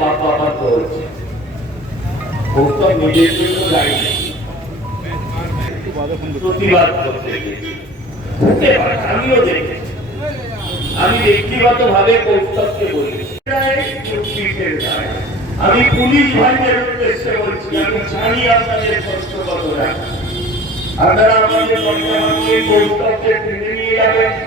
বাপ করছে। নিজের জন্য প্রতিবাদ করতে আমিও আমি ব্যক্তিগত ভাবে কৌস্তবকে আমি পুলিশ ভাইদের উদ্দেশ্যে বলছি, আমি জানি আপনাদের কষ্ট কতটা। আপনারা আমাদের কৌস্তবকে যাবেন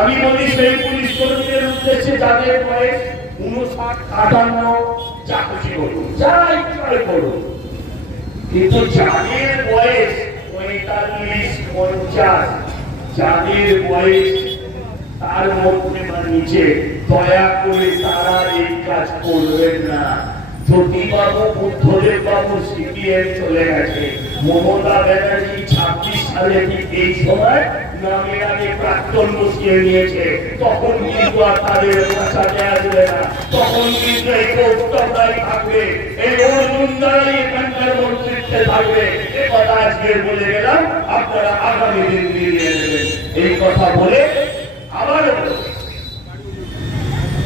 আমি বলি, সেই পুলিশ কর্মীদের উদ্দেশ্যে যাদের বয়স উনষাট আটান্ন, যা খুশি করুন, যা কিন্তু যাদের বয়স পঁয়তাল্লিশ পঞ্চাশ। যাদের বয়স তার মধ্যে বা নিচে, দয়া করে তারা এই কাজ করবেন না। জ্যোতিবাবু বুদ্ধদেব বাবু সিপিএম চলে গেছে। মমতা ব্যানার্জি ছাব্বিশ সালে এই সময় নামের আগে প্রাক্তন বসিয়ে নিয়েছে? তখন কিন্তু আর তাদের কাছে আসবে না। তখন কিন্তু এই কৌস্তবটাই থাকবে। এই অর্জুন দ্বারাই এখানকার মন্ত্রিত্বে থাকবে এ কথা আজকে বলে গেলাম আপনারা আগামী দিন মিলিয়ে নেবেন। এই কথা বলে বলছি,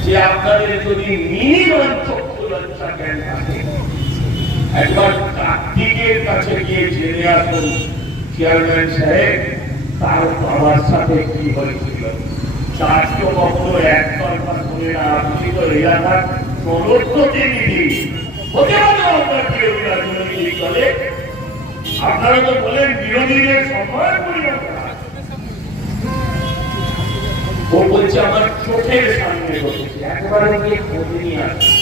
যে আপনাদের যদি মিনিমাম চক্ষু লজ্জা জ্ঞান থাকে একবার কার্তিকের কাছে গিয়ে জেনে আসুন চেয়ারম্যান সাহেব তার বাবার সাথে কি হয়েছিল? তার কখনো একতরফা শুনে না আপনি তো এলাকার সমস্ত প্রতিনিধি হতে পারে আপনার আপনারা তো বলেন বিরোধীদের সময় পরিবর্তন ও বলছে, আমার চোখের সামনে ঘটেছে একবার গিয়ে খোঁজ নিয়ে আসুন।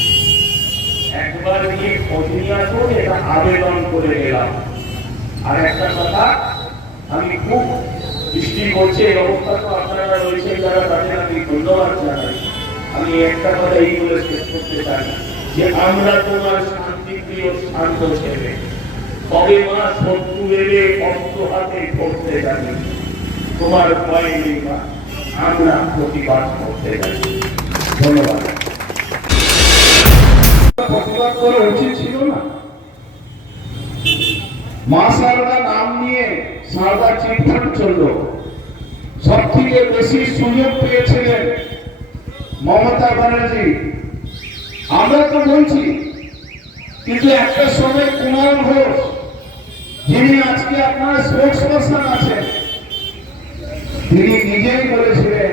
একবার গিয়ে খোঁজ নিয়ে আসুন, এটা আবেদন করে গেলাম আর একটা কথা, আমি খুব দৃষ্টি করছে, এই অবস্থা তো আপনারা রয়েছেন যারা তাদের আমি ধন্যবাদ জানাই। আমি একটা কথা এই বলে শেষ করতে চাই যে আমরা তোমার শান্তিপ্রিয় শান্ত ছেলে কবে মা শত্রু এলে অস্ত্র হাতে করতে জানি? তোমার ভয় নেই মা আমরা প্রতিবাদ করতে জানি। ধন্যবাদ। প্রতিবাদ করা উচিত ছিল না? মা সারদা নাম নিয়ে সারদা চিটফাট চলল। সব থেকে বেশি সুযোগ পেয়েছিলেন মমতা ব্যানার্জি। আমরা তো বলছি, কিন্তু একটা সময় কুমার ঘোষ যিনি আজকে আপনার স্পোর্টস পার্সন আছেন, তিনি নিজেই বলেছিলেন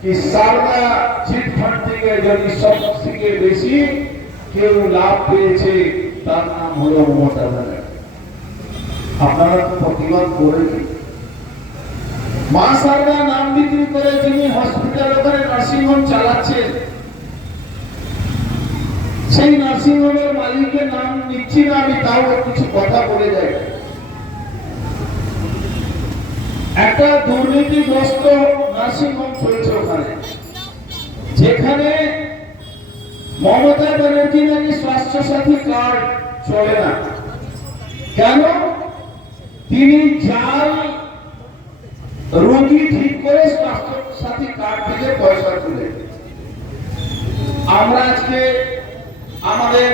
কি সারদা চিটফান্ড থেকে যদি সব থেকে বেশি কেউ লাভ পেয়েছে, তার নাম হলো মমতা ব্যানার্জি। আপনারা প্রতিবাদ করেছেন মা সারদা নাম বিক্রি করে যিনি হসপিটাল ওখানে নার্সিংহোম চালাচ্ছেন, সেই নার্সিংহোমের মালিকের নাম নিচ্ছি না, আমি তাও কিছু কথা বলে যাই। একটা দুর্নীতিগ্রস্ত নার্সিংহোম চলছে ওখানে। যেখানে মমতা ব্যানার্জি নাকি স্বাস্থ্য সাথী কার্ড চলে না। কেন? তিনি জাল রোগী ঠিক করে স্বাস্থ্য সাথী কার্ড থেকে পয়সা তুলে। আমরা আজকে আমাদের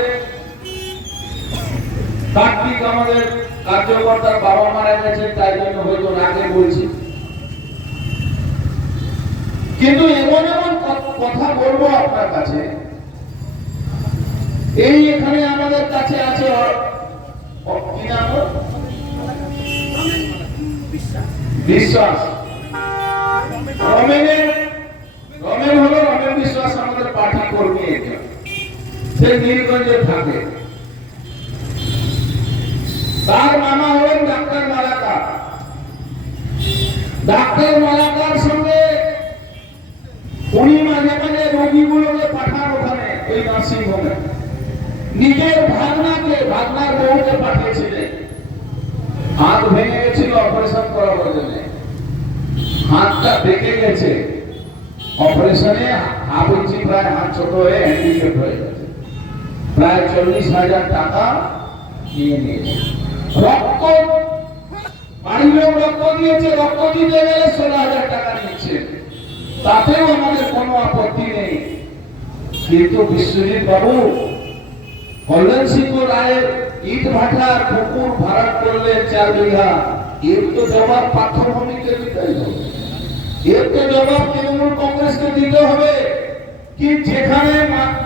কার্তিক আমাদের কার্যকর্তার বাবা মারা গেছে তাই জন্য রাগে বলছি। কিন্তু এমন এমন কথা বলব আপনার কাছে। এই এখানে আমাদের কাছে আছে বিশ্বাস। রমেনের রমেন হলো রমেন বিশ্বাস আমাদের পার্টি কর্মী সে নীলগঞ্জে থাকে। তার ডাক্তার মালাকার সঙ্গে উনি মাঝে মাঝে রোগীগুলোকে পাঠান ওখানে, ওই নার্সিং নিজের ভাগনাকে ভাগনার বউকে পাঠিয়েছিলেন হাত ভেঙে গেছিল অপারেশন করাবার জন্য। হাতটা বেঁকে গেছে। অপারেশনে হাফ ইঞ্চি, প্রায় হাত ছোট হয়ে হ্যান্ডিক্যাপ হয়ে গেছে। প্রায় চল্লিশ হাজার টাকা নিয়ে নিয়েছে। রক্ত বাড়ির জবাব দিতে হবে। কি যেখানে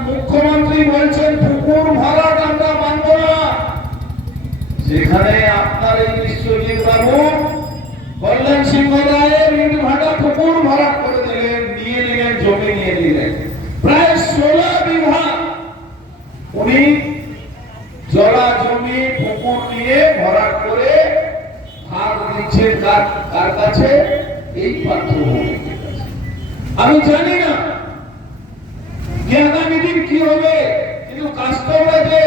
মুখ্যমন্ত্রী বলছেন পুকুর ভাড়া আমরা মানব না। সেখানে আপনার এই বিশ্বজিৎ বাবু ভাড়া করে দিলেন, নিয়ে জমি নিয়ে নিলেন। প্রায় ষোলো বিঘা উনি জলা জমি, পুকুর নিয়ে ভরাট করে ভাগ দিচ্ছেন কার কাছে এই পাঠ্যভূমির আমি জানি না যে আগামী দিন কি হবে কিন্তু কাস্টমরা যে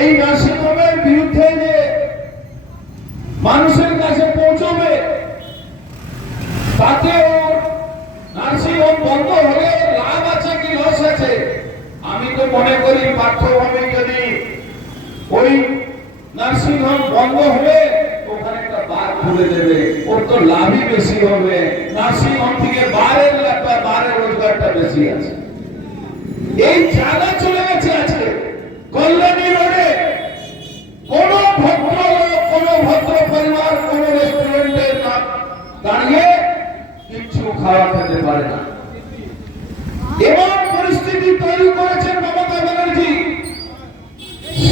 এই নার্সিংহোমের বিরুদ্ধে যে মানুষের কাছে পৌঁছবে তাতেও নার্সিংহোম বন্ধ হলে লাভ আছে কি লস আছে আমি তো মনে করি পাঠ্যভূমি যদি ওই নার্সিংহোম হবে ওখানে একটা বার খুলে দেবে। ওর তো লাভই বেশি হবে। নার্সিংহোম থেকে বারের ব্যাপার বারের রোজগারটা বেশি আছে। এই জায়গা চলে গেছে আজকে কল্যাণী রোডে কোন ভদ্র লোক, কোন ভদ্র পরিবার কোন রেস্টুরেন্টে না দাঁড়িয়ে কিছু খাওয়া খেতে পারে না এমন পরিস্থিতি তৈরি করেছেন মমতা ব্যানার্জি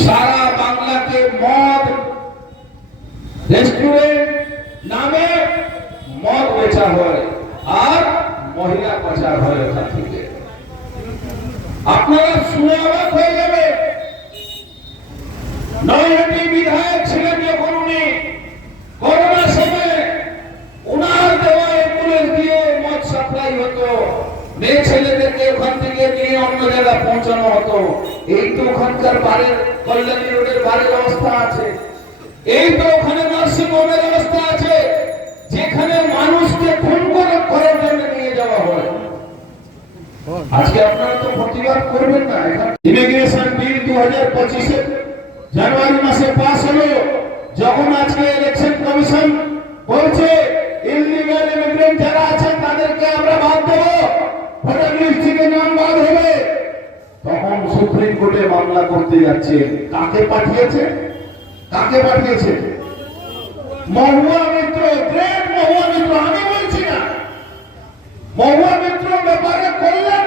সারা বাংলাকে মদ রেস্টুরেন্ট নামে বেচা হয় আর মহিলা পাচার হয় ওখান থেকে। আপনারা শুনে হয়ে যাবে। নৈহাটি বিধায়ক ছিলেন যখন উনি সময় উনার দেওয়া অ্যাম্বুলেন্স দিয়ে মদ সাপ্লাই হতো। মেয়ে ছেলেদেরকে ওখান থেকে নিয়ে অন্য জায়গায় পৌঁছানো হতো। এই তো ওখানকার বাড়ির কল্যাণী রোডের বাড়ির অবস্থা আছে। এই তো ওখানে নার্সিং হোমের অবস্থা আছে। যেখানে মানুষকে খুন করে করার জন্য নিয়ে যাওয়া হয়। আজকে আপনারা তো প্রতিবাদ করবেন না। ইমিগ্রেশন বিল দু হাজার পঁচিশে জানুয়ারি মাসে পাস হলো। যখন আজকে ইলেকশন কমিশন বলছে ইলিগাল ইমিগ্রেন্ট যারা আছেন তাদেরকে আমরা বাদ দেবো। ভোটার লিস্ট থেকে নাম বাদ হবে তখন সুপ্রিম কোর্টে মামলা করতে যাচ্ছে। কাকে পাঠিয়েছে? কাকে পাঠিয়েছে? মহুয়া আমি বলছি না। মহুয়া মিত্র ব্যাপারে কল্যাণ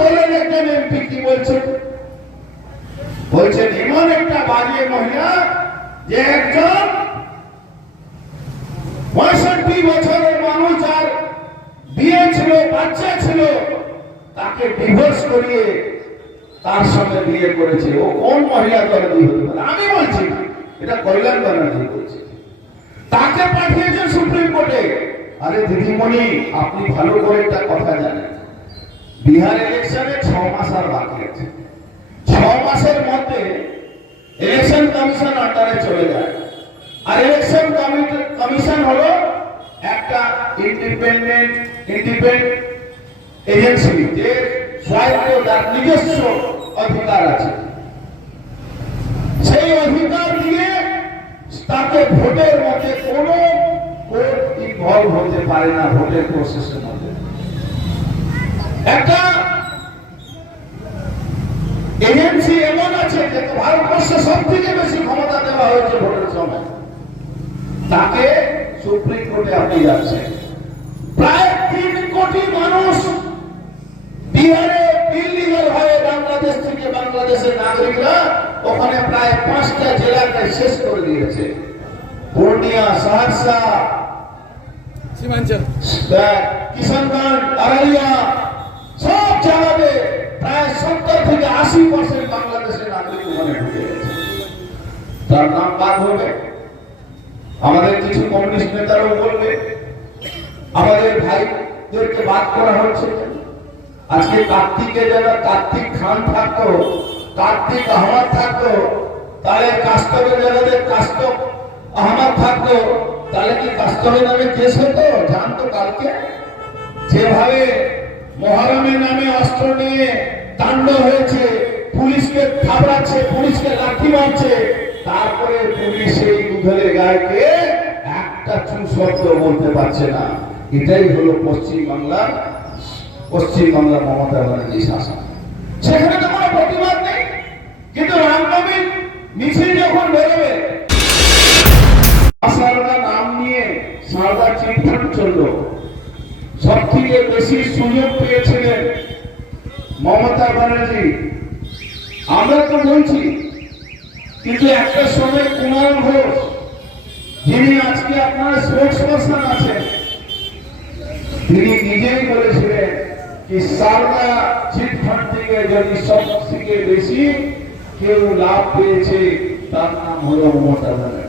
দলের একজন এমপি কি বলছেন? বলছেন এমন একটা মহিলা যে একজন পঁয়ষট্টি বছরের মানুষ আর বিয়ে ছিল, বাচ্চা ছিল, তাকে ডিভোর্স করিয়ে তার সঙ্গে বিয়ে করেছে। ও কোন মহিলা পারে? আমি বলছি এটা কল্যাণ ব্যানার্জি বলছে। তাকে পাঠিয়েছেন সুপ্রিম কোর্টে। আরে দিদিমণি, আপনি ভালো করে একটা কথা জানেন। বিহার ইলেকশনে ছ মাস আর বাকি আছে। ছ মাসের মধ্যে ইলেকশন কমিশন আন্ডারে চলে যায়। আর ইলেকশন কমিশন হলো একটা ইন্ডিপেন্ডেন্ট ইন্ডিপেন্ডেন্ট এজেন্সি যে স্বায়ত্ত তার নিজস্ব অধিকার আছে। সেই অধিকার তাকে ভোটের মধ্যে কোন ইনভলভ হতে পারে না, ভোটের প্রসেসের মধ্যে। একটা এজেন্সি এমন আছে যে ভারতবর্ষে সব থেকে বেশি ক্ষমতা দেওয়া হয়েছে ভোটের সময়। তাকে সুপ্রিম কোর্টে আপনি যাচ্ছেন। প্রায় তিন কোটি মানুষ বিহারে ইল্লিগাল হয়ে বাংলাদেশ থেকে বাংলাদেশের নাগরিকরা ওখানে শেষ করে দিয়েছে। পূর্ণিয়া সহরসা। সীমাঞ্চল। কিষানগঞ্জ আরারিয়া সব জায়গাতে প্রায় সত্তর থেকে আশি পার্সেন্ট বাংলাদেশের নাগরিক ওখানে ঢুকে গেছে। তার নাম বাদ হবে আমাদের কিছু কমিউনিস্ট নেতারাও বলবে আমাদের ভাইদেরকে বাদ করা হচ্ছে আজকে কার্তিকে যারা কার্তিক খান থাকতো কার্তিক আহমদ থাকতো তাহলে কাস্তবের জায়গাতে কাস্তব আহমদ থাকতো, তাহলে কি কাস্তবের নামে কেস হতো? জানতো কালকে। যেভাবে মহরমের নামে অস্ত্র নিয়ে কাণ্ড হয়েছে, পুলিশকে থাবড়াচ্ছে, পুলিশকে লাঠি মারছে, তারপরে পুলিশ এই দুধের গায়কে একটা চু শব্দ বলতে পারছে না। এটাই হলো পশ্চিম বাংলার পশ্চিম বাংলা মমতা ব্যানার্জি শাসন। সেখানে তো কোনো প্রতিবাদ নেই। কিন্তু রামনবমীর মিছিল যখন বেরোবে সারদা নাম নিয়ে সারদা চিটফাট চলল সব থেকে বেশি সুযোগ পেয়েছিলেন মমতা ব্যানার্জি। আমরা তো বলছি, কিন্তু একটা সময় কুমার ঘোষ, যিনি আজকে আপনার স্পোর্টস পার্সন আছেন, তিনি নিজেই বলেছিলেন কি সারদা চিটফান্ড থেকে যদি সব থেকে বেশি কেউ লাভ পেয়েছে তার নাম হলো ব্যানার্জি